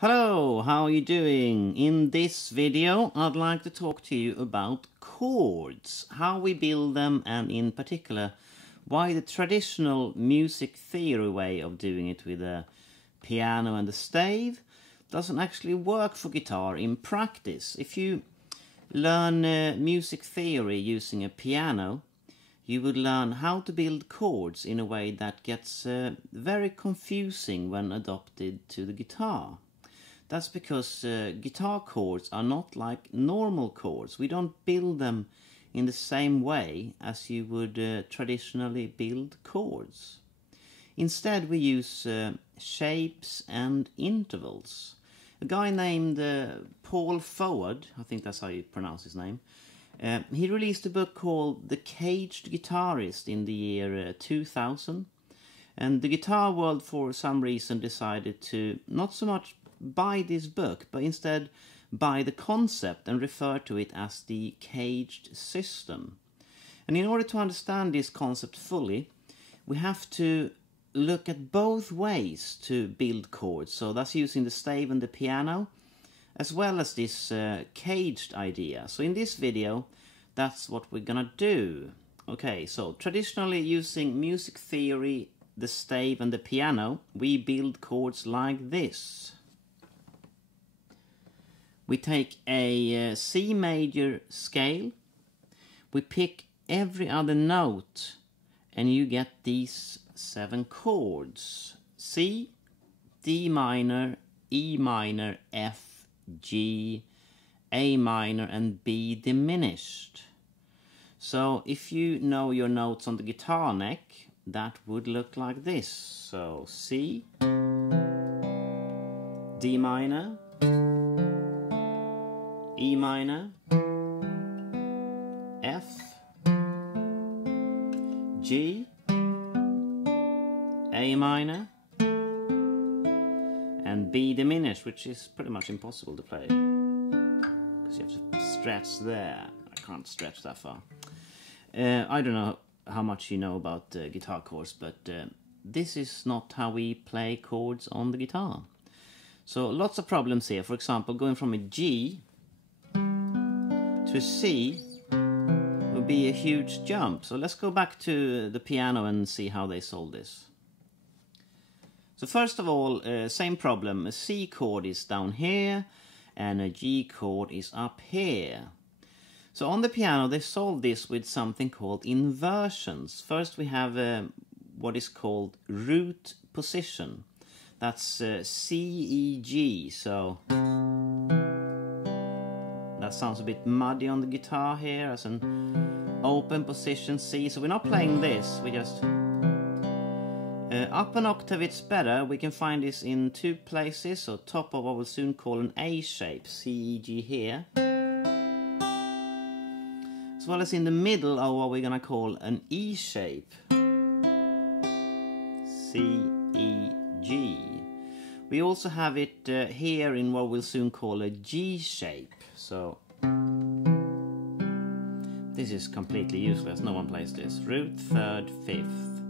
Hello, how are you doing? In this video I'd like to talk to you about chords, how we build them, and in particular why the traditional music theory way of doing it with a piano and a stave doesn't actually work for guitar in practice. If you learn music theory using a piano, you would learn how to build chords in a way that gets very confusing when adopted to the guitar. That's because guitar chords are not like normal chords. We don't build them in the same way as you would traditionally build chords. Instead, we use shapes and intervals. A guy named Paul Forward, I think that's how you pronounce his name, he released a book called The CAGED Guitarist in the year 2000. And the guitar world, for some reason, decided to not so much buy this book, but instead buy the concept and refer to it as the CAGED system. And in order to understand this concept fully, we have to look at both ways to build chords. So that's using the stave and the piano, as well as this caged idea. So in this video, that's what we're gonna do. Okay, so traditionally using music theory, the stave and the piano, we build chords like this. We take a C major scale, we pick every other note, and you get these 7 chords: C, D minor, E minor, F, G, A minor, and B diminished. So if you know your notes on the guitar neck, that would look like this. So C, D minor, E minor, F, G, A minor, and B diminished, which is pretty much impossible to play because you have to stretch there. I can't stretch that far. I don't know how much you know about guitar chords, but this is not how we play chords on the guitar. So lots of problems here. For example, going from a G to a C would be a huge jump. So let's go back to the piano and see how they solve this. So first of all, same problem. A C chord is down here and a G chord is up here. So on the piano they solve this with something called inversions. First we have what is called root position. That's C, E, G. So that sounds a bit muddy on the guitar here as an open position C. So we're not playing this, we just up an octave. It's better. We can find this in 2 places. So top of what we'll soon call an A shape, C, E, G here, as well as in the middle of what we're gonna call an E shape, C, E, G. We also have it here in what we'll soon call a G shape. So this is completely useless, no one plays this. Root, 3rd, 5th.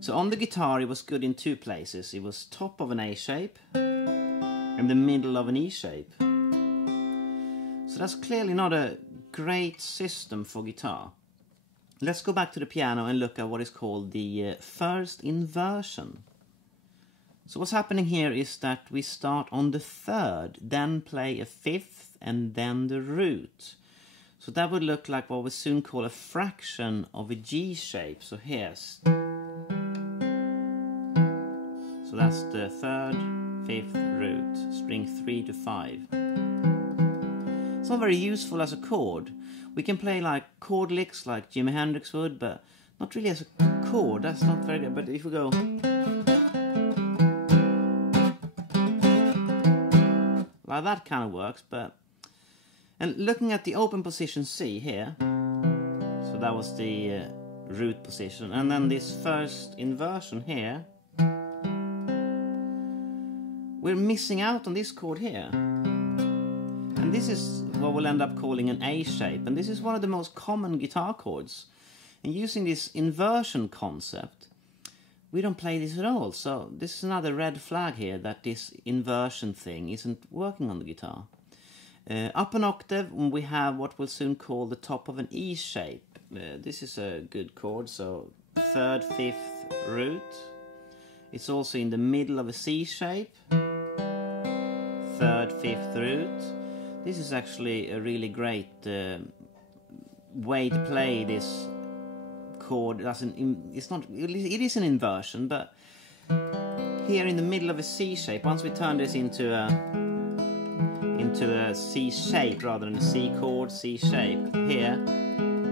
So on the guitar it was good in 2 places. It was top of an A shape and the middle of an E shape. So that's clearly not a great system for guitar. Let's go back to the piano and look at what is called the first inversion. So what's happening here is that we start on the 3rd, then play a 5th, and then the root. So that would look like what we soon call a fraction of a G shape. So here's, so that's the 3rd, 5th root, string 3 to 5. It's not very useful as a chord. We can play like chord licks like Jimi Hendrix would, but not really as a chord. That's not very good. But if we go, well, that kind of works. But and looking at the open position C here, so that was the root position, and then this first inversion here, we're missing out on this chord here. And this is what we'll end up calling an A shape. And this is one of the most common guitar chords. And using this inversion concept, we don't play this at all. So this is another red flag here that this inversion thing isn't working on the guitar. Up an octave, we have what we'll soon call the top of an E shape. This is a good chord, so 3rd, 5th root. It's also in the middle of a C shape. 3rd, 5th root. This is actually a really great way to play this chord. It is an inversion, but here in the middle of a C shape, once we turn this into a C shape rather than a C chord, C shape, here,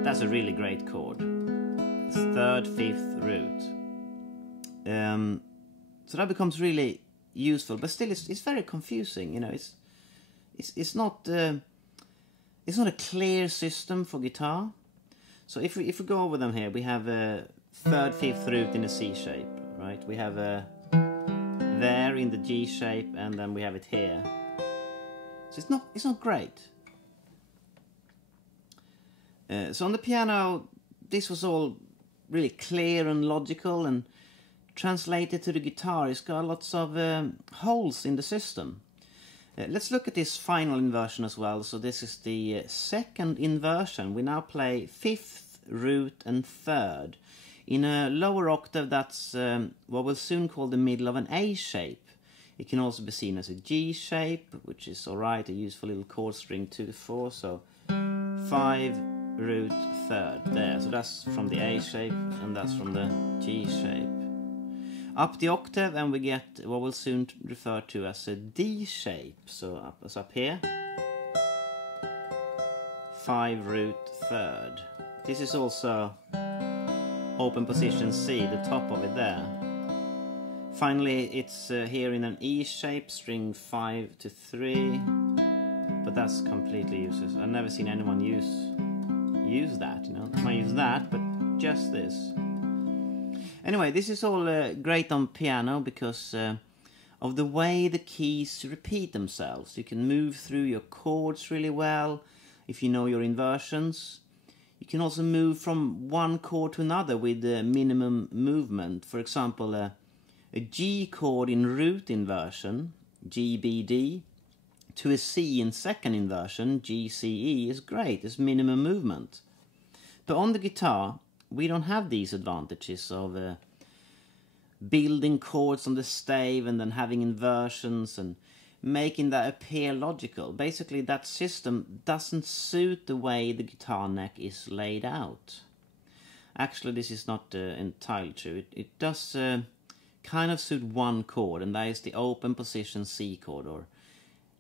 that's a really great chord. It's 3rd, 5th root. So that becomes really useful, but still it's very confusing, you know. It's not a clear system for guitar. So if we go over them here, we have a 3rd, 5th root in a C shape, right? We have a there in the G shape, and then we have it here. So it's not great. So on the piano, this was all really clear and logical, and translated to the guitar, it's got lots of holes in the system. Let's look at this final inversion as well. So this is the second inversion. We now play 5th root and 3rd. In a lower octave, that's what we'll soon call the middle of an A shape. It can also be seen as a G shape, which is alright, a useful little chord string 2 to 4. So 5 root 3rd there. So that's from the A shape, and that's from the G shape. Up the octave, and we get what we'll soon refer to as a D shape. So up here, 5 root 3rd. This is also open position C, the top of it there. Finally, it's here in an E shape, string 5 to 3, but that's completely useless. I've never seen anyone use that, you know. I might use that, but just this. Anyway, this is all great on piano because of the way the keys repeat themselves. You can move through your chords really well if you know your inversions. You can also move from one chord to another with minimum movement. For example, a G chord in root inversion, G, B, D, to a C in second inversion, G, C, E, is great. There's minimum movement. But on the guitar, we don't have these advantages of building chords on the stave and then having inversions and making that appear logical. Basically, that system doesn't suit the way the guitar neck is laid out. Actually, this is not entirely true. It does kind of suit one chord, and that is the open position C chord, or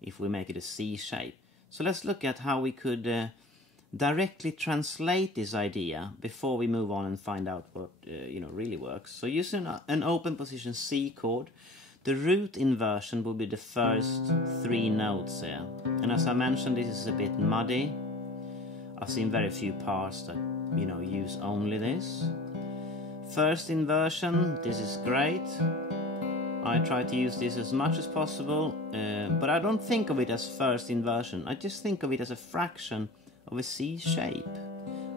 if we make it a C shape. So let's look at how we could directly translate this idea before we move on and find out what really works. So using an open position C chord, the root inversion will be the first 3 notes here. And as I mentioned, this is a bit muddy. I've seen very few parts that use only this. First inversion, this is great. I try to use this as much as possible, but I don't think of it as first inversion. I just think of it as a fraction of a C shape.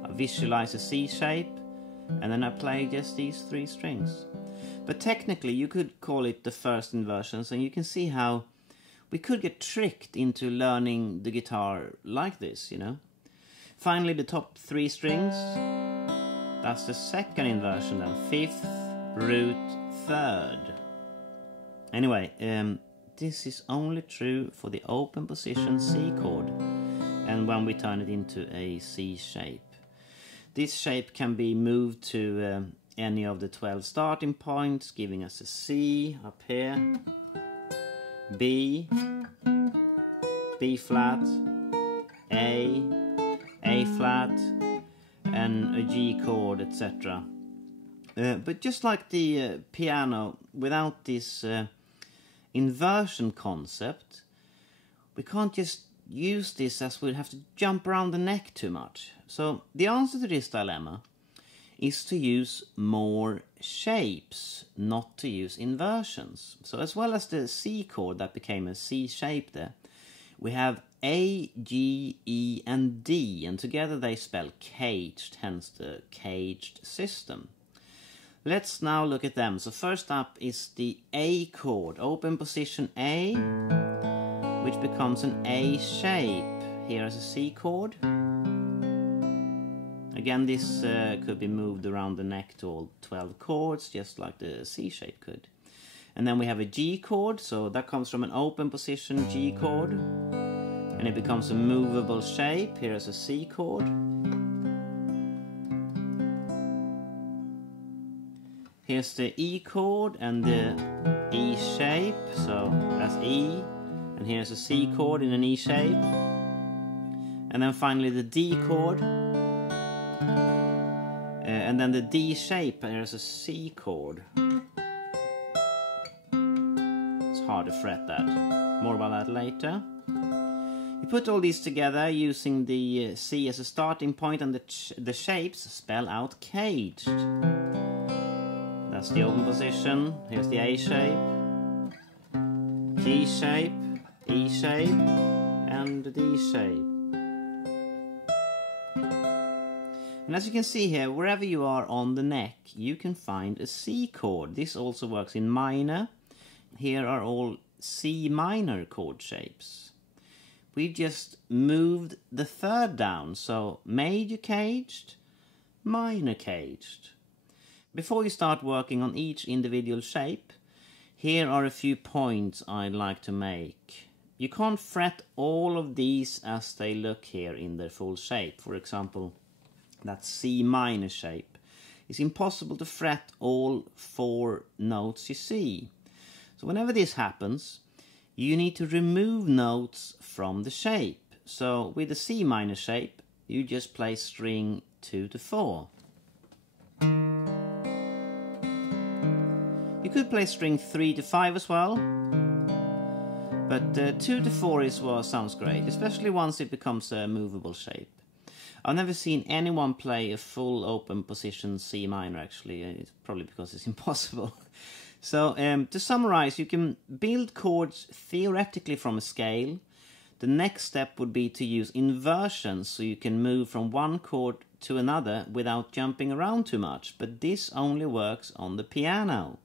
I visualize a C shape, and then I play just these 3 strings. But technically you could call it the first inversions, and you can see how we could get tricked into learning the guitar like this, Finally, the top 3 strings, that's the second inversion then, 5th, root, 3rd. Anyway, this is only true for the open position C chord, and when we turn it into a C shape. This shape can be moved to any of the 12 starting points, giving us a C up here, B, B flat, A flat, and a G chord, etc. But just like the piano, without this inversion concept, we can't just use this, as we'd have to jump around the neck too much. So the answer to this dilemma is to use more shapes, not to use inversions. So as well as the C chord that became a C shape there, we have A, G, E and D, and together they spell caged, hence the caged system. Let's now look at them. So first up is the A chord, open position A, which becomes an A shape. Here is a C chord. Again, this could be moved around the neck to all 12 chords, just like the C shape could. And then we have a G chord, so that comes from an open position G chord. And it becomes a movable shape. Here is a C chord. Here's the E chord and the E shape, so that's E. And here's a C chord in an E shape. And then finally the D chord. And then the D shape, there's a C chord. It's hard to fret that. More about that later. You put all these together using the C as a starting point, and the shapes spell out CAGED. That's the open position. Here's the A shape, G shape, E shape, and the D shape. And as you can see here, wherever you are on the neck, you can find a C chord. This also works in minor. Here are all C minor chord shapes. We've just moved the third down, so major CAGED, minor CAGED. Before you start working on each individual shape, here are a few points I'd like to make. You can't fret all of these as they look here in their full shape. For example, that C minor shape. It's impossible to fret all 4 notes you see. So whenever this happens, you need to remove notes from the shape. So with the C minor shape, you just play string 2 to 4. You could play string 3 to 5 as well, but 2 to 4 is what sounds great, especially once it becomes a movable shape. I've never seen anyone play a full open position C minor actually. It's probably because it's impossible. So to summarize, you can build chords theoretically from a scale. The next step would be to use inversions, so you can move from one chord to another without jumping around too much, but this only works on the piano.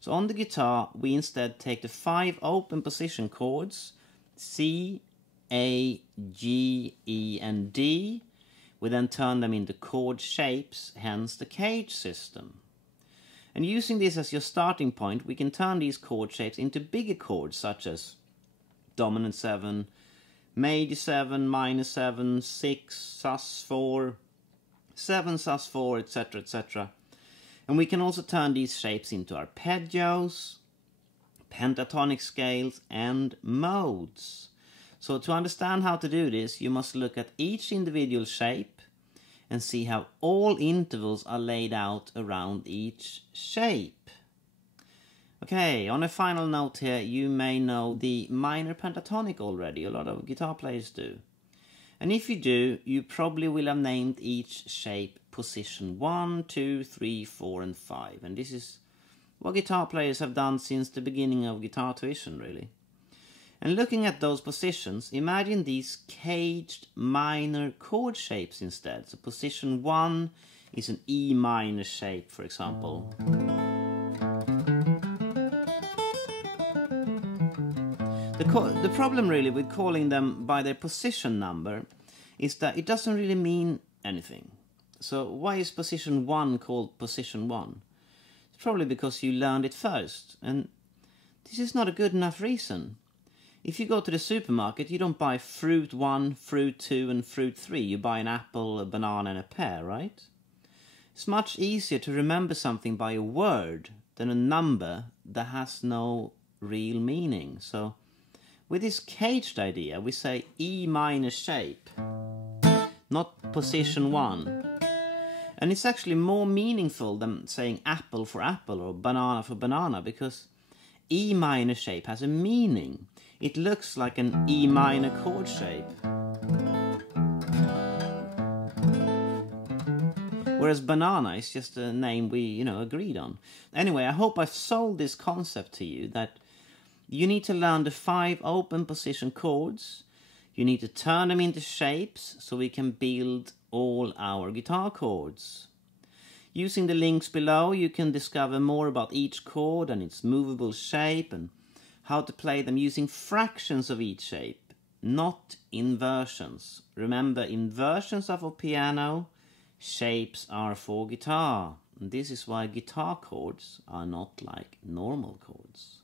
So on the guitar, we instead take the 5 open position chords, C, A, G, E, and D. We then turn them into chord shapes, hence the CAGED system. And using this as your starting point, we can turn these chord shapes into bigger chords, such as dominant 7, major 7, minor 7, 6, sus4, 7, sus4, etc., etc. And we can also turn these shapes into arpeggios, pentatonic scales, and modes. So to understand how to do this, you must look at each individual shape and see how all intervals are laid out around each shape. Okay, on a final note here, you may know the minor pentatonic already. A lot of guitar players do. And if you do, you probably will have named each shape position 1, 2, 3, 4, and 5. And this is what guitar players have done since the beginning of guitar tuition, really. And looking at those positions, imagine these CAGED minor chord shapes instead. So position 1 is an E minor shape, for example. The problem really with calling them by their position number is that it doesn't really mean anything. So why is position 1 called position 1? It's probably because you learned it first, and this is not a good enough reason. If you go to the supermarket, you don't buy fruit 1, fruit 2, and fruit 3. You buy an apple, a banana, and a pear, right? It's much easier to remember something by a word than a number that has no real meaning. So with this CAGED idea, we say E minor shape, not position 1. And it's actually more meaningful than saying apple for apple or banana for banana, because E minor shape has a meaning. It looks like an E minor chord shape. Whereas banana is just a name we, agreed on. Anyway, I hope I've sold this concept to you, that you need to learn the 5 open position chords. You need to turn them into shapes so we can build all our guitar chords. Using the links below, you can discover more about each chord and its movable shape and how to play them using fractions of each shape, not inversions. Remember, inversions are for piano, shapes are for guitar. And this is why guitar chords are not like normal chords.